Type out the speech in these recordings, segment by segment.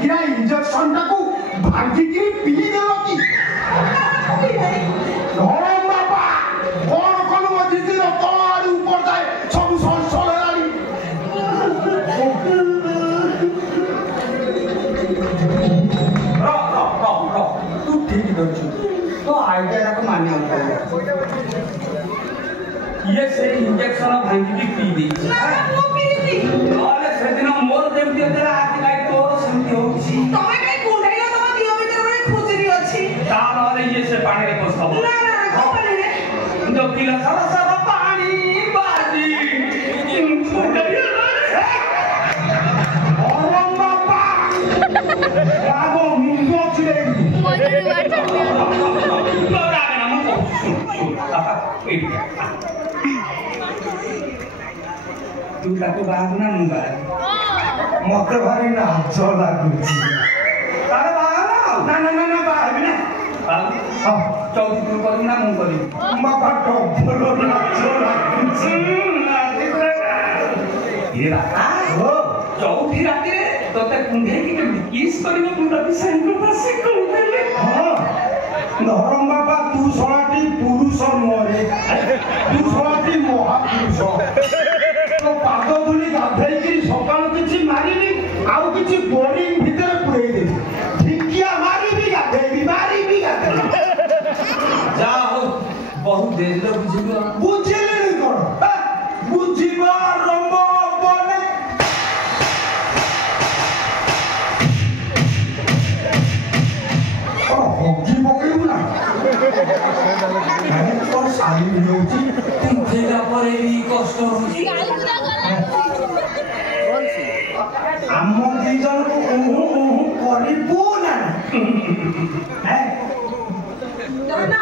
जाइकिना injection टाकू भांगिकी P देलो की धरम बाबा कोन कोन मजिति रो तोड़ ऊपर जाए सब संसल हेलानी रो तू ठीक करछु तो आइडिया को मानियो ये से इंजेक्शन भांगिकी पी दी मु पी दी अरे सेदिन मोर जेमति होतला आज काई तोर सेमति होछि तमे काई कुंडैला तम दियो भीतर रे खोजरी अछि ता नले ये से पानी रे पसब ना ना को पानी रे जो पिला सारा सारा पानी बाजी ओरम बाबा बाबो मुंगो चिले मोजरी वाटर लोरा ना मुंगो तू ताको बाग ना मुंगा मते भारी ना अच्छा लागुची अरे बाग ना ना ना ना बाग ना हां चौथी तू करू ना मुंग करी बाबा डबल ना अच्छा लागुची ये राता हो चौथी राती रे तोते कुंढे की किस करियो मुंडा पिसाई को बसे कहले हां धरम बाबा तू सोलाटी पुरुष मोरे तू सोलाटी महापुरुष तो पाद धुली गाधेई सकाल किछि मारिनी आउ किछि बोरिंग भीतर पुरई दे ठिकिया मारी भी गाधेई मारी भी गाधेई जा हो बहुत देर ले बुझिबो बुझिले कोन बुझिबा रंग बने ओ होगी बकेउ ना तो साई होची तिनथेला परे भी कष्ट होची हम दी जन को करिबो ना हैं ना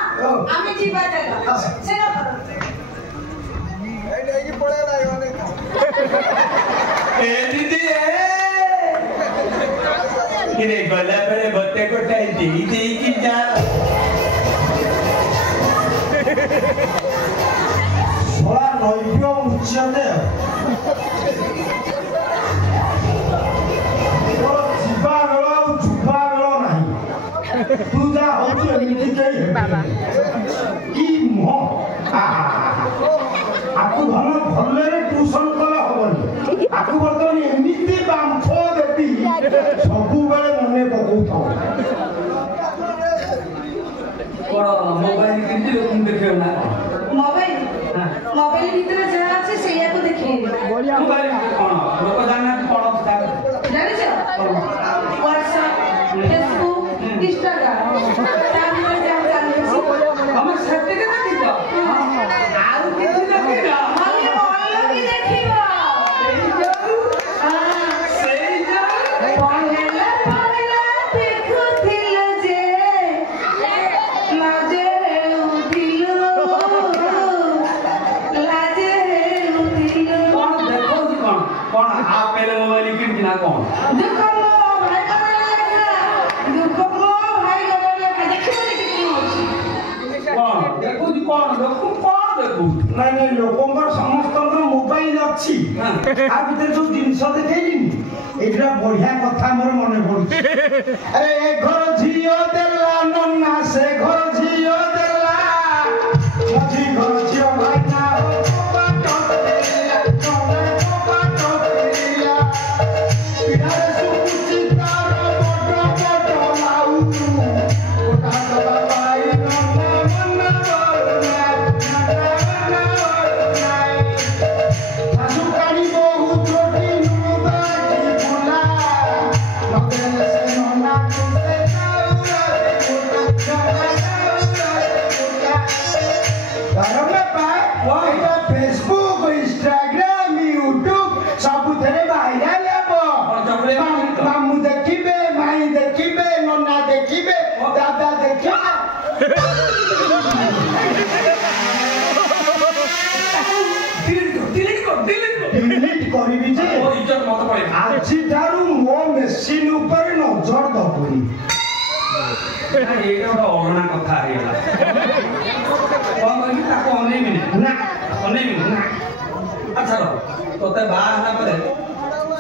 आमे जीवा जागा सेना ए नहीं पड़े ना योने ए दीदी इरे गला परे बत्ते को टाई दे की जा सोला नइयो उच्चते तो जीवा गला जुबा गला नहीं तू जा होची एमिति के बाबा ई मो आपको धन भल्ले रे ट्यूशन कला होबनी आपको वर्तमान एमिति बांफो देती सबु बेले मने पकौथो कोन मोबाइल किंति लोक देखियो ना मोबाइल भीतर जा আছে সেইয়া को देखिए मोबाइल कोन लोक जाना कोन जाने छ WhatsApp Facebook Instagram तार में जा चालू हम सत्य के देखि तो आउ किछि देखि ना हम ऑनलाइन भी देखिबो सही जा पहला देखुथिल जे लाजे उदिलो लाजे उदिलो कोन देखो जी कोन आ पहले मोबाइल किन ना कोन देखो मो भाई का लेखा देखो मो भाई का लेखा देखिबो कितनी होची कोन देखो जी कोन देखो नहीं नहीं लोकंकर समस्तंकर मोबाइल अछि आ भीतर जो जिंस देखैलिनी एटा बढ़िया कथा मोर मने पड़ुछि अरे ए घर झियो देला नन्ना से घर झियो देला मझी घर झियो भाई ना हो बाटोतिया कोने बाटोतिया पिडारे सुकुचि तार बडो बडो लाउ ओटा दबा पाई नन्ना मन्ना फेसबुक इंस्टाग्राम यूट्यूब सब भाइराल मामू देखिबे माई देखिबे नन्ना देखिबे दादा देखिबे डिलीट करिबि जे ओ इज्जत मत पड़े आज दारू मो मशीन ऊपर नजर दबुनी ना एटा ओरणा कथा हेला कोन कहि ताको अनेबिनी ना अच्छा रो तोते बाहर हला परे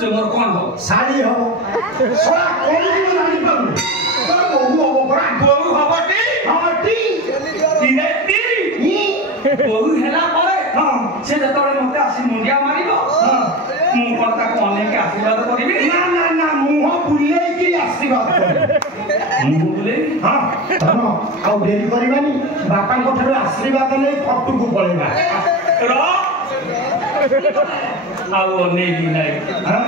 से मोर कौन हो शादी हो सोला कोन दिन जानी पानु तो बहु हो परा बहु हबटी हां टी ती बहु हेला परे हां से जतले मते आसी मुंडिया मारिबो हां मु करता कोने के आशीर्वाद करिबि ना ना ना मुह बुले की आशीर्वाद करे मु बोले हां धन आ डेरी करबानी बापा को ठारो आशीर्वाद नै फटू को पळेबा रो आओ नेली नाही हां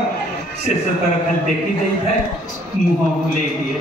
से तरह खाली देखी देई है मुह बुले दिए